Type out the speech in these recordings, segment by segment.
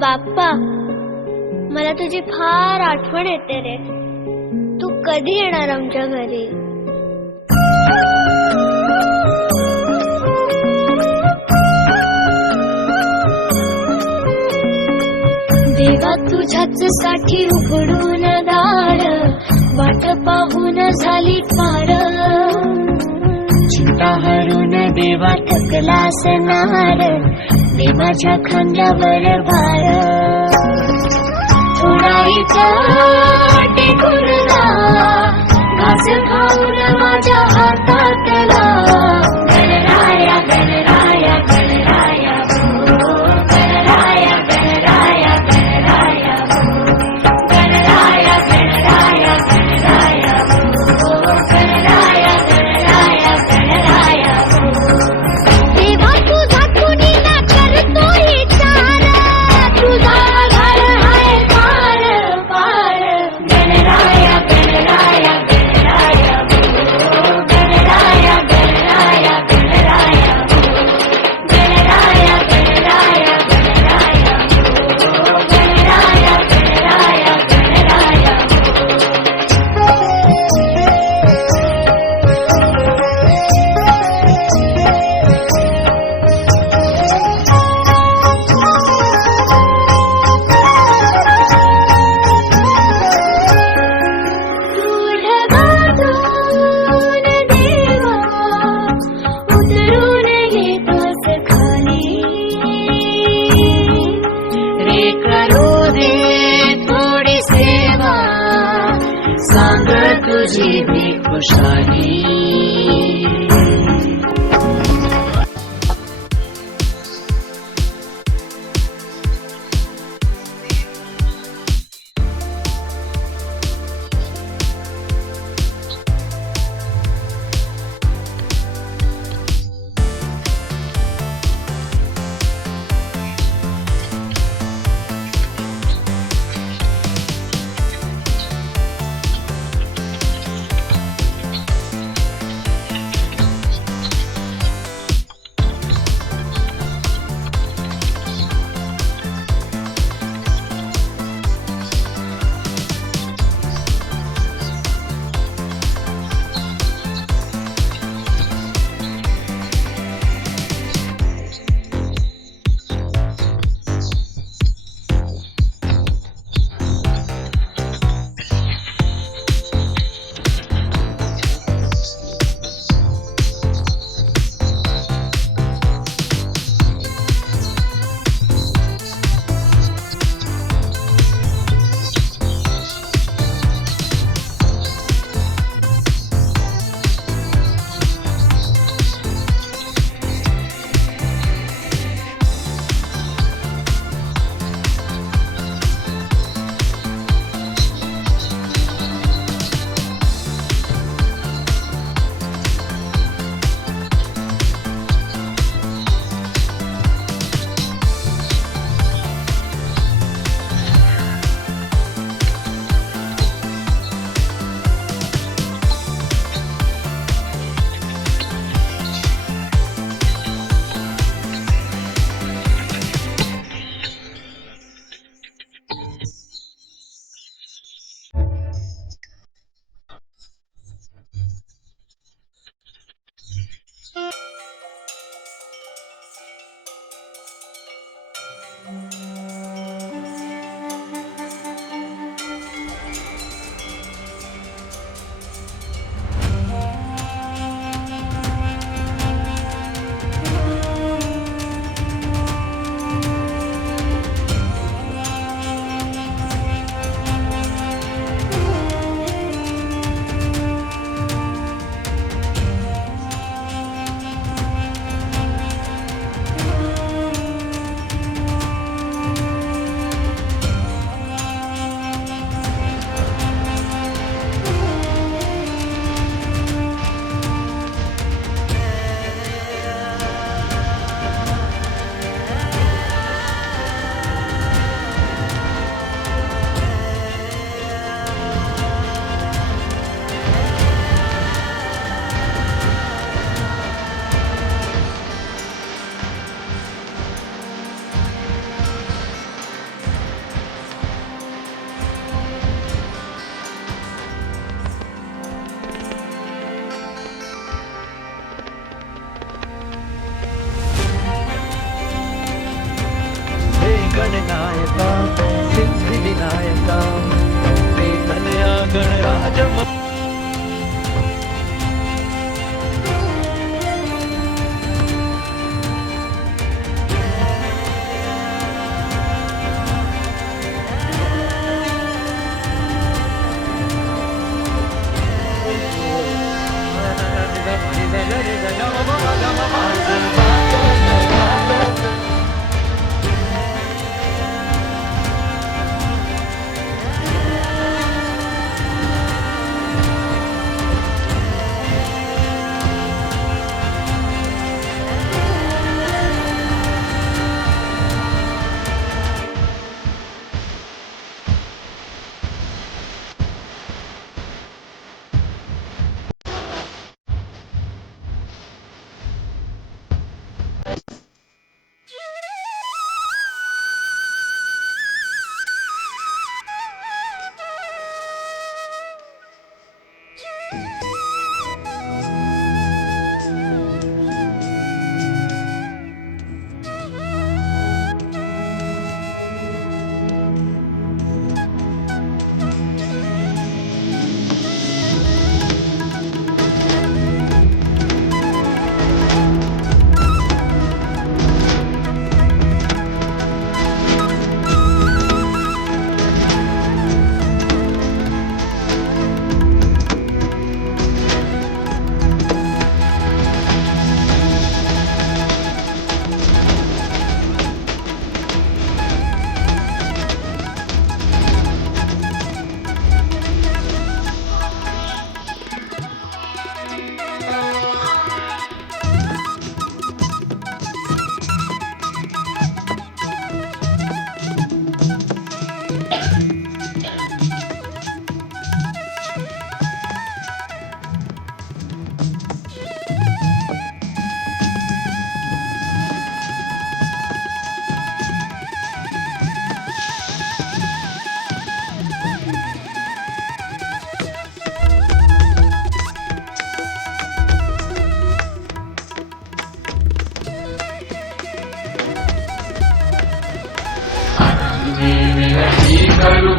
बाप्पा मला तुझी फार आठवण येते रे. तू कधी येणार आमच्या घरी? देवा तुझ्याच साठी उघडून दार वाट पाहून झाली पार चिंता हरून देवा थकला सनार माझ्या खांद्यावर भार थोडाईचा टेकून घास खाऊन माझ्या हातातला.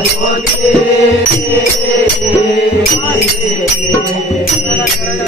Thank you.